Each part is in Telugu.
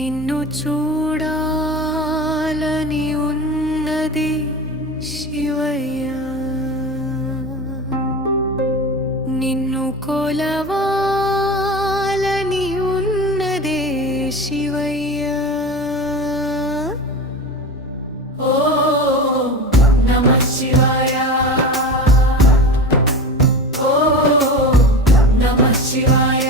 నిన్ను చూడాలని ఉన్నది శివయ్య, నిన్ను కొలవాలని ఉన్నదే శివయ్య. ఓం నమః శివాయ, ఓం నమః శివాయ.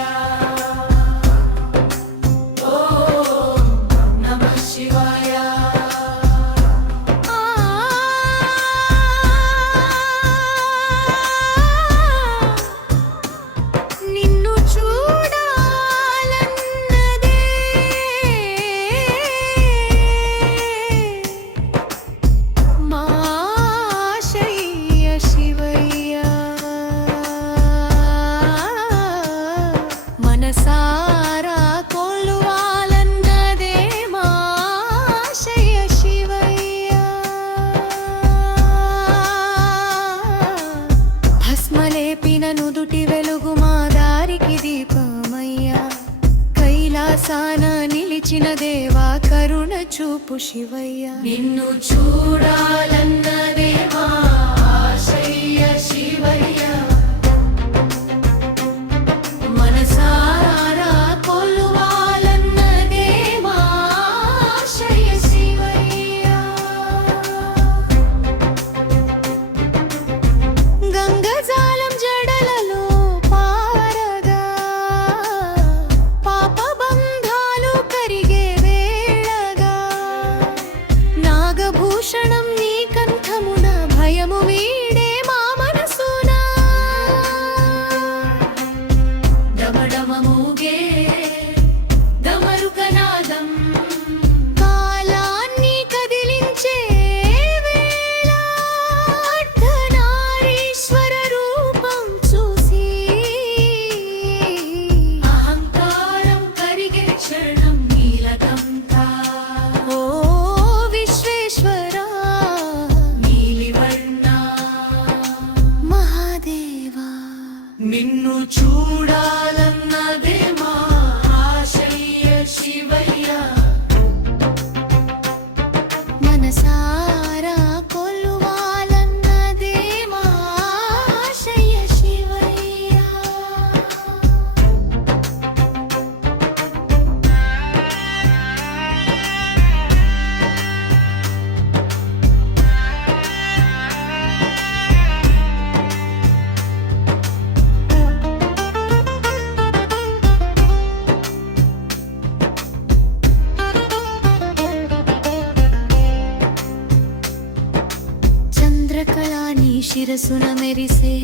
నుదుటి వెలుగు మా దారికి దీపమయ్యా, కైలాసాన నిలిచిన దేవా కరుణ చూపు శివయ్య. నిన్ను చూడాలన్నదే మా ఆశయ శివయ్య, మనసారా కొలువాలన్నదే మా ఆశయ శివయ్య. గంగజాలం భూషణం నీ కంఠమున భయము వీడే మా మనసున, డమడమమూగే డమరుకనాదం కాలాన్ని కదిలించే వేళ, అర్ధనారీశ్వర రూపం చూసి అహంకారం కరిగే క్షణం నీలకంఠ. నిన్ను చూడాలన్నదే మా ఆశయ శివయ్య, మనసారా కొలువాలన్నదే మా ఆశయ శివయ్య. చంద్రకళాని శిరసున మెరిసే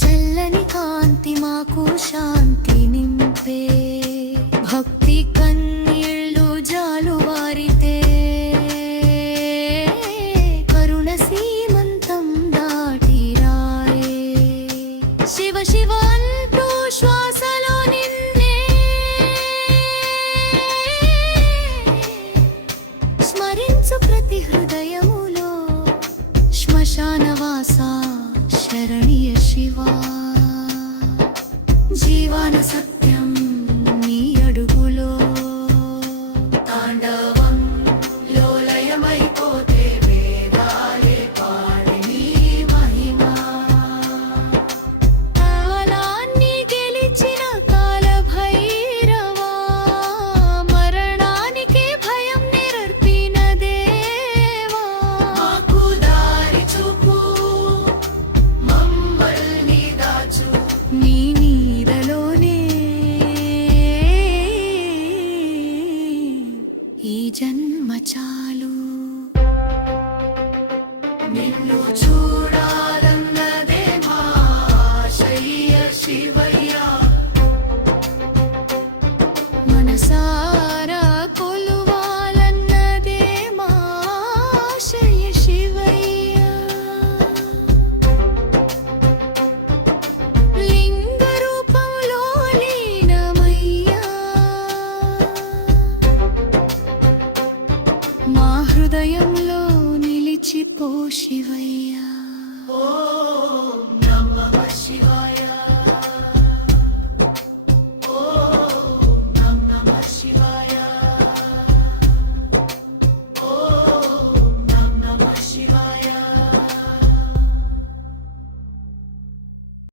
చల్లని కాంతి మాకు శాంతి నింపే, భక్తి కన్నీళ్ళు జాలువారితే కరుణ సీమంతం దాటి రాయే. శివ శివ అంటూ శ్వాసలో నిన్నే స్మరించు ప్రతి హృదయములో, శ్మశానవాస శరణీయ శివా, జీవాన సత్యం నీ అడుగులో, తాండవం లోలయమైపోతే వేదాలే పాడి నీ మహిమా. కాలాన్ని గెలిచిన కాల భైరవా, మరణానికి భయం నిరర్పిన దేవా, మాకు దారి చూపు మమ్మల్ని దాచు నీ నీడలోనే ఈ జన్మ చాలు. నిన్ను చూడాలన్నదే మా ఆశయ శివయ్య, మనసారా కొలువాలన్నదే మా ఆశయ శివయ్య. లింగ రూపంలో లీనమయ్యా, మా హృదయంలో నిలిచిపో శివయ్య.